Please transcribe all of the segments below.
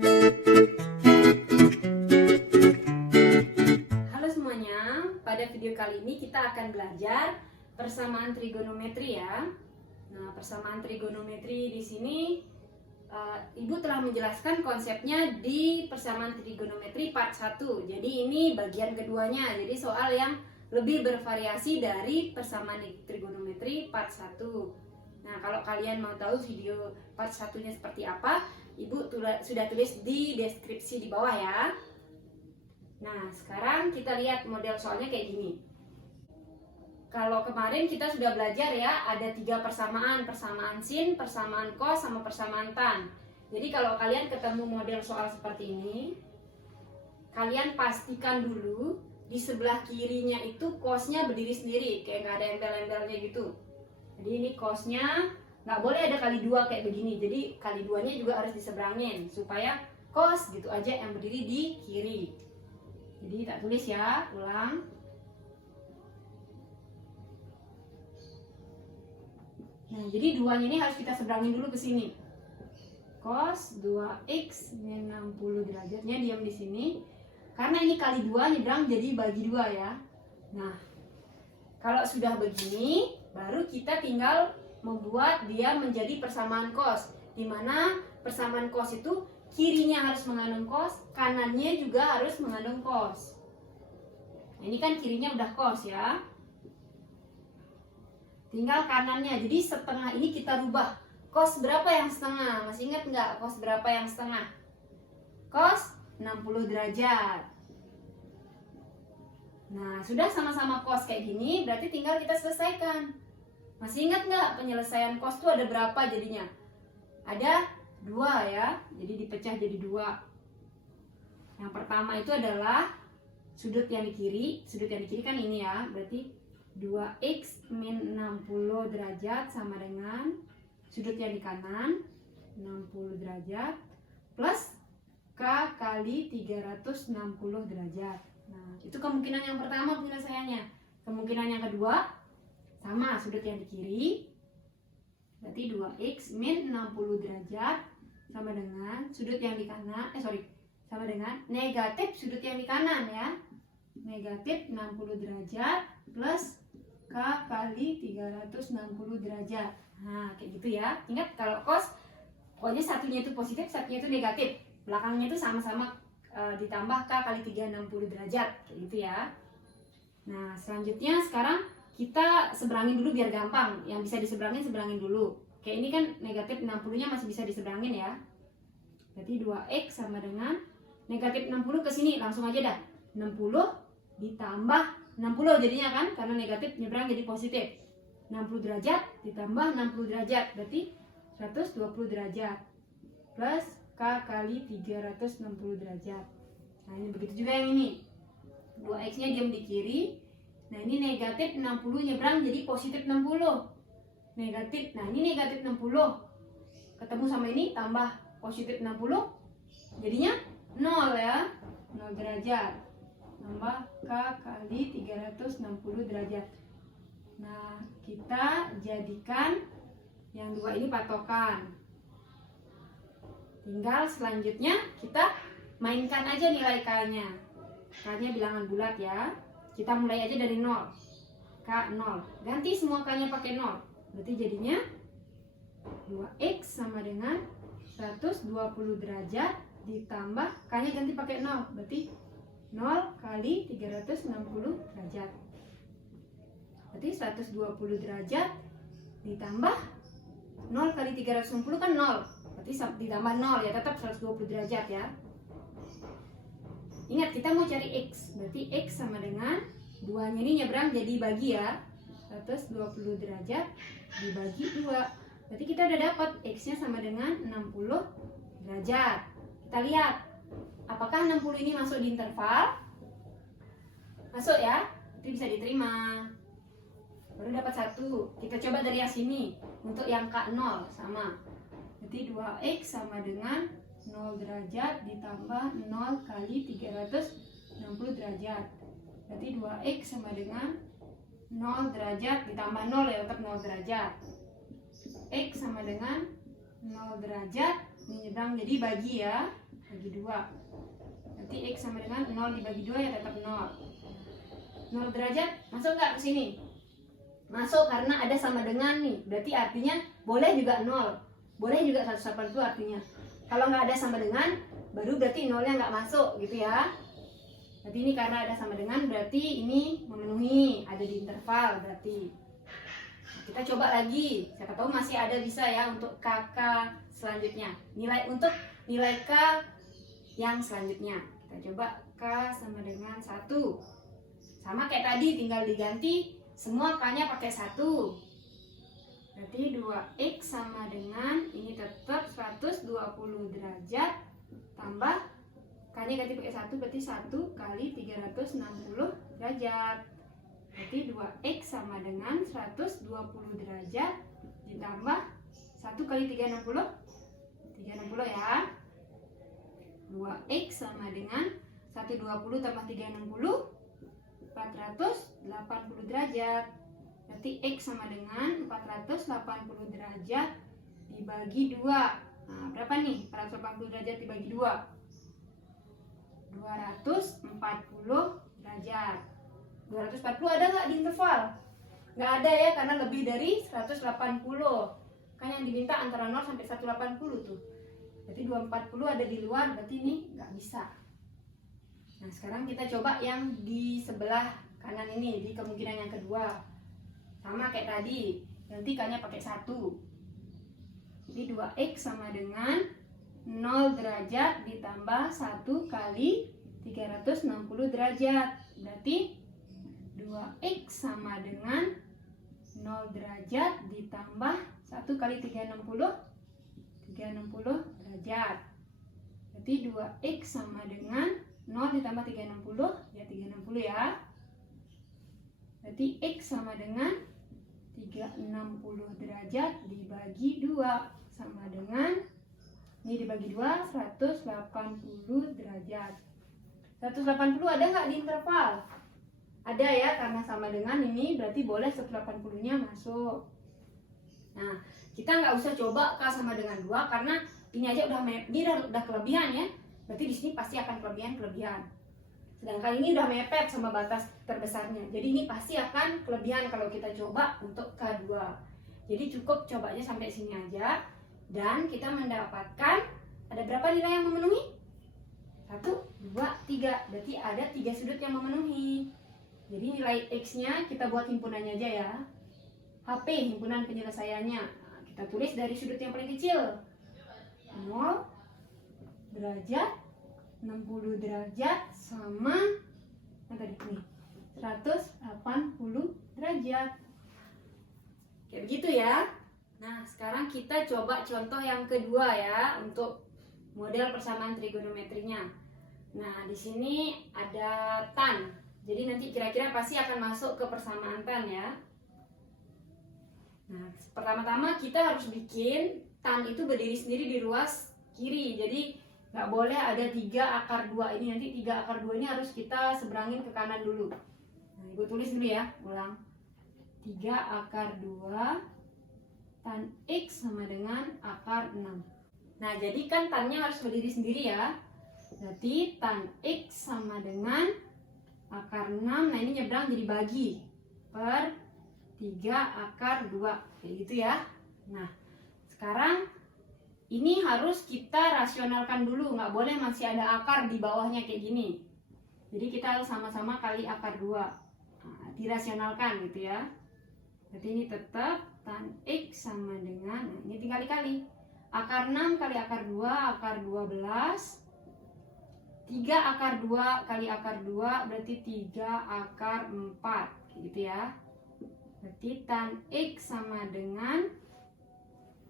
Halo semuanya, pada video kali ini kita akan belajar persamaan trigonometri ya. Nah, persamaan trigonometri di sini Ibu telah menjelaskan konsepnya di persamaan trigonometri part 1. Jadi ini bagian keduanya, jadi soal yang lebih bervariasi dari persamaan trigonometri part 1. Nah, kalau kalian mau tahu video part 1-nya seperti apa, Ibu sudah tulis di deskripsi di bawah ya. Nah, sekarang kita lihat model soalnya kayak gini. Kalau kemarin kita sudah belajar ya, ada 3 persamaan, persamaan sin, persamaan cos, sama persamaan tan. Jadi kalau kalian ketemu model soal seperti ini, kalian pastikan dulu di sebelah kirinya itu cosnya berdiri sendiri, kayak nggak ada embel-embelnya gitu. Jadi ini cosnya nggak boleh ada kali 2 kayak begini, jadi kali 2-nya juga harus diseberangin supaya cos gitu aja yang berdiri di kiri. Jadi tak tulis ya, ulang. Nah, jadi 2-nya ini harus kita seberangin dulu ke sini. Cos 2x min 60 derajatnya diam di sini. Karena ini kali 2 nyebrang jadi bagi 2 ya. Nah, kalau sudah begini, baru kita tinggal membuat dia menjadi persamaan cos, di mana persamaan cos itu kirinya harus mengandung cos, kanannya juga harus mengandung cos. Ini kan kirinya udah cos ya, tinggal kanannya. Jadi setengah ini kita rubah. Cos berapa yang setengah? Masih ingat nggak cos berapa yang setengah? Cos 60 derajat. Nah, sudah sama-sama cos kayak gini, berarti tinggal kita selesaikan. Masih ingat nggak penyelesaian cos itu ada berapa jadinya? Ada 2 ya, jadi dipecah jadi 2. Yang pertama itu adalah sudut yang di kiri. Sudut yang di kiri kan ini ya, berarti 2x min 60 derajat sama dengan sudut yang di kanan 60 derajat plus k kali 360 derajat. Nah, itu kemungkinan yang pertama penyelesaiannya. Kemungkinan yang kedua sama sudut yang di kiri, berarti 2x min 60 derajat sama dengan sudut yang di kanan, sama dengan negatif sudut yang di kanan ya. Negatif 60 derajat plus k kali 360 derajat. Nah, kayak gitu ya. Ingat kalau cos, pokoknya satunya itu positif, satunya itu negatif. Belakangnya itu sama-sama ditambah k kali 360 derajat, kayak gitu ya. Nah, selanjutnya sekarang kita seberangin dulu biar gampang. Yang bisa diseberangin, seberangin dulu. Kayak ini kan negatif 60-nya masih bisa diseberangin ya. Berarti 2x sama dengan negatif 60 ke sini, langsung aja dah. 60 ditambah 60 jadinya kan, karena negatif nyebrang jadi positif. 60 derajat ditambah 60 derajat, berarti 120 derajat. Plus k kali 360 derajat. Nah, ini begitu juga yang ini. 2x-nya diam di kiri. Nah, ini negatif 60 nyebrang jadi positif 60. Negatif, nah ini negatif 60. Ketemu sama ini tambah positif 60. Jadinya 0 ya. 0 derajat. Tambah k kali 360 derajat. Nah, kita jadikan yang 2 ini patokan. Tinggal selanjutnya kita mainkan aja nilai k-nya. K-nya bilangan bulat ya. Kita mulai aja dari 0. K 0. Ganti semua k-nya pakai 0. Berarti jadinya 2x sama dengan 120 derajat ditambah k-nya ganti pakai 0. Berarti 0 kali 360 derajat. Berarti 120 derajat ditambah 0 kali 360 kan 0. Berarti ditambah 0 ya, tetap 120 derajat ya. Ingat kita mau cari x. Berarti x sama dengan 2-nya ini nyebrang jadi bagi ya. 120 derajat dibagi 2. Berarti kita udah dapat x-nya sama dengan 60 derajat. Kita lihat apakah 60 ini masuk di interval? Masuk ya. Itu bisa diterima. Baru dapat 1. Kita coba dari yang sini. Untuk yang K0 sama. Berarti 2x sama dengan 0 derajat ditambah 0 kali 360 derajat. Berarti 2x sama dengan 0 derajat ditambah 0 ya, tetap 0 derajat. X sama dengan 0 derajat, menyeberang jadi bagi ya. bagi 2. Nanti X sama dengan 0 dibagi 2 ya tetap 0. 0 derajat masuk nggak ke sini? Masuk karena ada sama dengan nih. Berarti artinya boleh juga 0. Boleh juga 180 artinya. Kalau nggak ada sama dengan, baru berarti 0-nya nggak masuk gitu ya. Berarti ini karena ada sama dengan, berarti ini memenuhi, ada di interval berarti. Kita coba lagi, siapa tahu masih ada bisa ya untuk KK selanjutnya. Untuk nilai K yang selanjutnya. Kita coba K sama dengan 1. Sama kayak tadi, tinggal diganti semua K-nya pakai 1. Berarti 2X sama dengan, ini tetap 120 derajat tambah K-nya ganti pakai 1, berarti 1 kali 360 derajat. Berarti 2X sama dengan 120 derajat ditambah 1 kali 360. 360 ya. 2X sama dengan 120 tambah 360, 480 derajat. Berarti X sama dengan 480 derajat dibagi 2. Nah, berapa nih 480 derajat dibagi 2? 240 derajat. 240 ada nggak di interval? Nggak ada ya, karena lebih dari 180. Kan yang diminta antara 0 sampai 180 tuh. Berarti 240 ada di luar, berarti ini nggak bisa. Nah, sekarang kita coba yang di sebelah kanan ini, di kemungkinan yang kedua. Sama kayak tadi, nanti K-nya pakai 1. Jadi 2X sama dengan 0 derajat ditambah 1 kali 360 derajat. Berarti 2X sama dengan 0 derajat ditambah 1 kali 360 derajat. Berarti 2X sama dengan 0 ditambah 360 ya 360 ya. Berarti X sama dengan 360 derajat dibagi 2 sama dengan, ini dibagi 2, 180 derajat. 180 ada nggak di interval? Ada ya, karena sama dengan ini berarti boleh 180-nya masuk. Nah, kita nggak usah coba K sama dengan 2 karena ini aja udah kelebihan ya. Berarti di sini pasti akan kelebihan. Sedangkan ini udah mepet sama batas terbesarnya. Jadi ini pasti akan kelebihan kalau kita coba untuk K2. Jadi cukup cobanya sampai sini aja. Dan kita mendapatkan ada berapa nilai yang memenuhi? 1, 2, 3. Berarti ada 3 sudut yang memenuhi. Jadi nilai X-nya kita buat himpunannya aja ya. HP, himpunan penyelesaiannya. Nah, kita tulis dari sudut yang paling kecil. 0 derajat, 60 derajat, sama tadi nih 180 derajat. Kayak begitu ya. Nah, sekarang kita coba contoh yang kedua ya untuk model persamaan trigonometrinya. Nah, di sini ada tan. Jadi nanti kira-kira pasti akan masuk ke persamaan tan ya. Nah, pertama-tama kita harus bikin tan itu berdiri sendiri di ruas kiri. Jadi nggak boleh ada 3 akar 2 ini. Nanti 3 akar 2 ini harus kita seberangin ke kanan dulu. Nah, gue tulis dulu ya, ulang. 3 akar 2 tan X sama dengan akar 6. Nah, jadi kan tannya harus berdiri sendiri ya. Berarti tan X sama dengan akar 6. Nah, ini nyebrang jadi bagi per 3 akar 2. Kayak gitu ya. Nah, sekarang ini harus kita rasionalkan dulu. Nggak boleh masih ada akar di bawahnya kayak gini. Jadi kita harus sama-sama kali akar 2. Nah, dirasionalkan gitu ya. Berarti ini tetap tan X sama dengan, nah ini tinggal dikali. Akar 6 kali akar 2, akar 12. 3 akar 2 kali akar 2 berarti 3 akar 4. Kayak gitu ya. Berarti tan X sama dengan,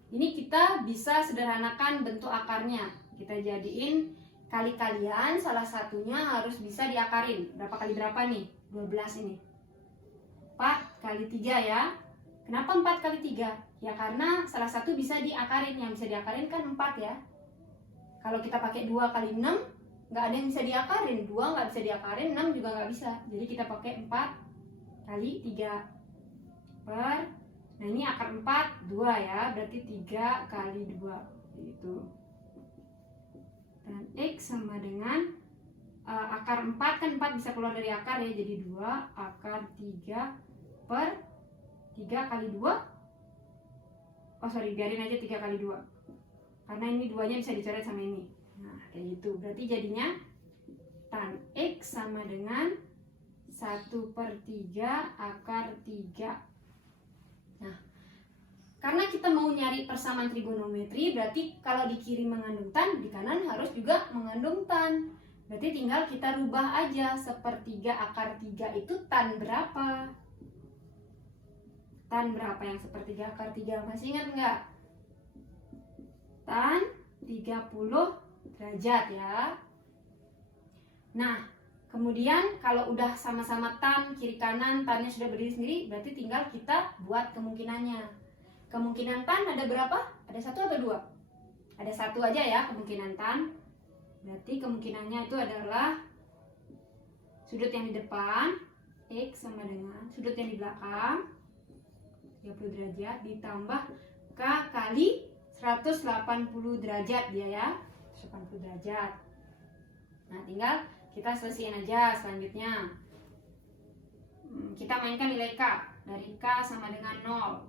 ini kita bisa sederhanakan bentuk akarnya. Kita jadiin kali-kalian, salah satunya harus bisa diakarin. Berapa kali berapa nih? 12 ini. 4 kali 3 ya. Kenapa 4 kali 3? Ya karena salah satu bisa diakarin. Yang bisa diakarin kan 4 ya. Kalau kita pakai 2 kali 6, nggak ada yang bisa diakarin. 2 nggak bisa diakarin, 6 juga nggak bisa. Jadi kita pakai 4 kali 3 per, nah ini akar 4, 2 ya. Berarti 3 kali 2 gitu. Kita tan X sama dengan akar 4, kan 4 bisa keluar dari akar ya, jadi 2 akar 3 per 3 kali 2. Oh sorry, biarin aja 3 kali 2 karena ini 2 nya bisa dicoret sama ini. Nah kayak gitu, berarti jadinya tan X sama dengan 1/3 akar 3. Nah, karena kita mau nyari persamaan trigonometri, berarti kalau di kiri mengandung tan, di kanan harus juga mengandung tan. Berarti tinggal kita rubah aja, 1/3 akar 3 itu tan berapa? Tan berapa yang 1/3 akar 3? Masih ingat nggak? Tan 30 derajat ya. Nah, kemudian kalau udah sama-sama tan, kiri kanan, tannya sudah berdiri sendiri, berarti tinggal kita buat kemungkinannya. Kemungkinan tan ada berapa? Ada 1 atau 2? Ada 1 aja ya kemungkinan tan. Berarti kemungkinannya itu adalah sudut yang di depan, X sama dengan sudut yang di belakang, 30 derajat, ditambah K kali 180 derajat dia ya, 180 derajat. Nah tinggal kita selesaiin aja selanjutnya. Kita mainkan nilai K. Dari K sama dengan 0.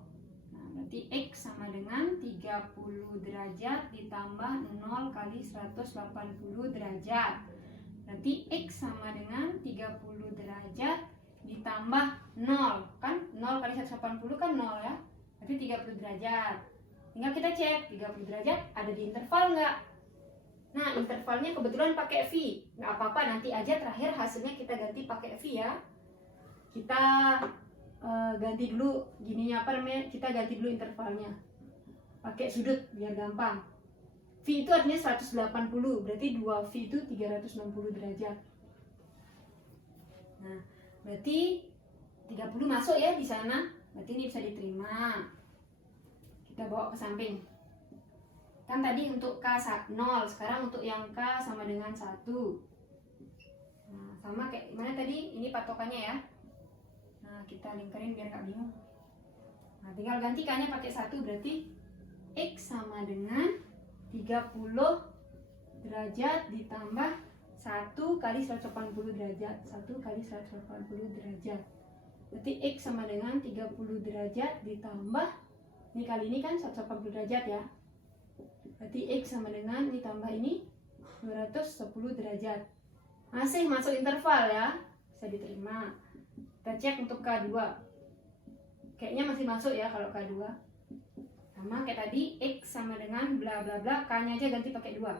Nah berarti X sama dengan 30 derajat ditambah 0 kali 180 derajat. Berarti X sama dengan 30 derajat ditambah 0. Kan 0 kali 180 kan 0 ya. Berarti 30 derajat. Tinggal kita cek 30 derajat ada di interval nggak? Nah, intervalnya kebetulan pakai V. Nggak apa-apa, nanti aja terakhir hasilnya kita ganti pakai V ya. Kita ganti dulu gininya, apa namanya? Kita ganti dulu intervalnya. Pakai sudut biar gampang. V itu artinya 180, berarti 2V itu 360 derajat. Nah, berarti 30 masuk ya di sana. Berarti ini bisa diterima. Kita bawa ke samping. Kan tadi untuk K 0, sekarang untuk yang K sama dengan 1. Nah, sama kayak gimana tadi, ini patokannya ya. Nah, kita lingkarin biar nggak bingung. Nah, tinggal ganti K-nya pakai 1, berarti X sama dengan 30 derajat ditambah 1 kali 180 derajat. 1 kali 180 derajat. Berarti X sama dengan 30 derajat ditambah, ini kali ini kan 180 derajat ya. Berarti X sama dengan ditambah ini 210 derajat. Masih masuk interval ya, bisa diterima. Kita cek untuk K2. Kayaknya masih masuk ya kalau K2. Sama kayak tadi, X sama dengan bla bla bla, K-nya aja ganti pakai 2.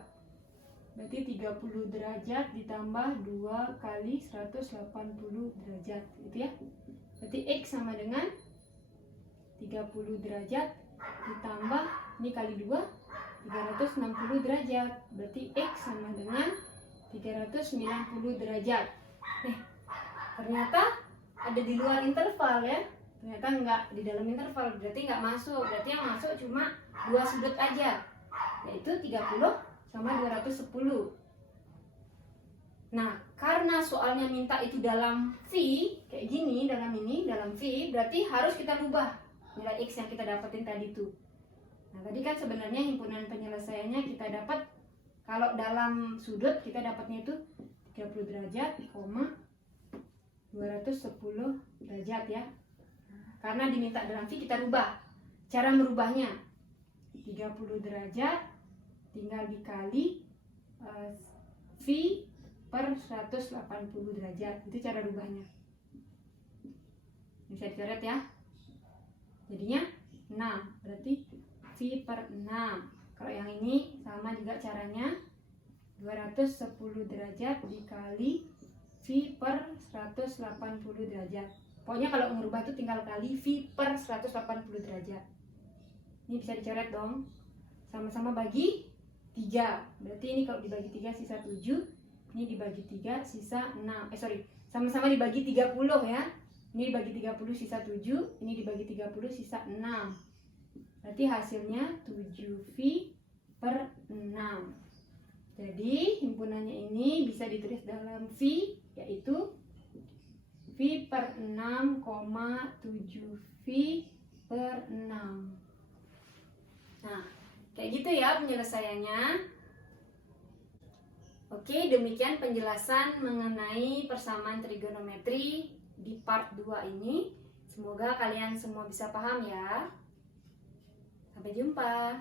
Berarti 30 derajat ditambah 2 kali 180 derajat, gitu ya. Berarti X sama dengan 30 derajat ditambah, ini kali 2, 360 derajat. Berarti X sama dengan 390 derajat. Ternyata ada di luar interval ya. Ternyata enggak di dalam interval, berarti enggak masuk. Berarti yang masuk cuma 2 sudut aja, yaitu 30 sama 210. Nah, karena soalnya minta itu dalam V, kayak gini, dalam V, berarti harus kita rubah nilai X yang kita dapetin tadi itu. Nah, tadi kan sebenarnya himpunan penyelesaiannya kita dapat, kalau dalam sudut kita dapatnya itu 30 derajat, 210 derajat ya. Karena diminta dalam V, kita rubah. Cara merubahnya 30 derajat tinggal dikali V per 180 derajat. Itu cara rubahnya. Bisa dicoret ya. Jadinya 6. Berarti V per 6. Kalau yang ini sama juga caranya, 210 derajat dikali V per 180 derajat. Pokoknya kalau merubah itu tinggal kali V per 180 derajat. Ini bisa dicoret dong. Sama-sama bagi 3. Berarti ini kalau dibagi 3 sisa 7. Ini dibagi 3 sisa 6. Sama-sama dibagi 30 ya. Ini dibagi 30 sisa 7. Ini dibagi 30 sisa 6. Berarti hasilnya 7V per 6. Jadi himpunannya ini bisa ditulis dalam V, yaitu V per 6,7V per 6. Nah, kayak gitu ya penyelesaiannya. Oke, demikian penjelasan mengenai persamaan trigonometri di part 2 ini. Semoga kalian semua bisa paham ya. Sampai jumpa.